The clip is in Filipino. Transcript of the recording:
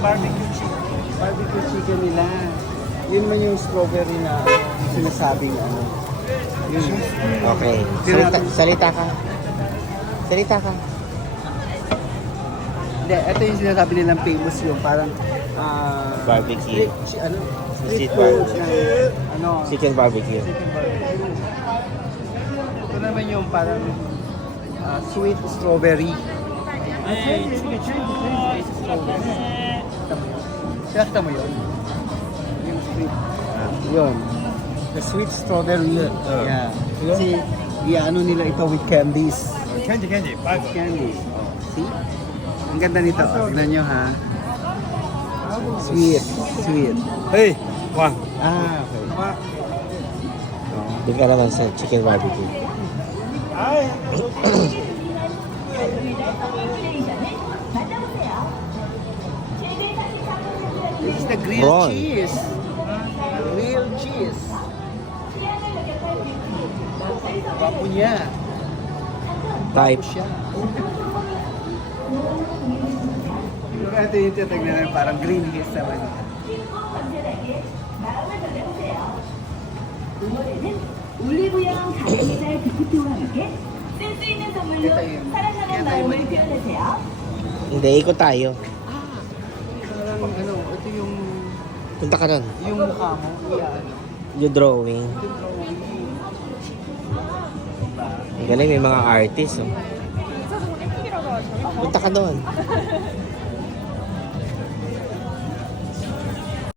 barbecue chicken. Barbecue chicken nila. Yun man yung strawberry na sinasabing ano. Yun. Okay. Salita ka. Salita ka. Hindi, ito yung sinasabi nilang famous yung parang Barbecue. street Street food barbecue. na Chicken barbecue. chicken barbecue. Ito naman yung parang sweet strawberry. Strawberry. Nakita mo yun? Yung sweet. Yun. The sweet strawberry. Yeah. Kasi, ano nila ito with candies. Candy, Candies. Oh, see? Ang ganda nito. Tignan nyo ha. Sweet. Sweet. Hey, wow. Okay. Doon ka naman sa chicken barbecue. This is the grilled Prawn. cheese. Grilled cheese. Gwapo niya. Type. Siya. Ito yung titignan namin, parang green hills naman. 올리브영 가족이살 기프트와 함께 센스 있는 선물로 사랑하는 마음을 표현하세요. Hindi, ikot tayo. Parang ano, ito yung Punta ka nun. mukha mo. Iyan. Yung drawing. Yung drawing. Ang galing, may mga artist. Oh. Punta ka doon.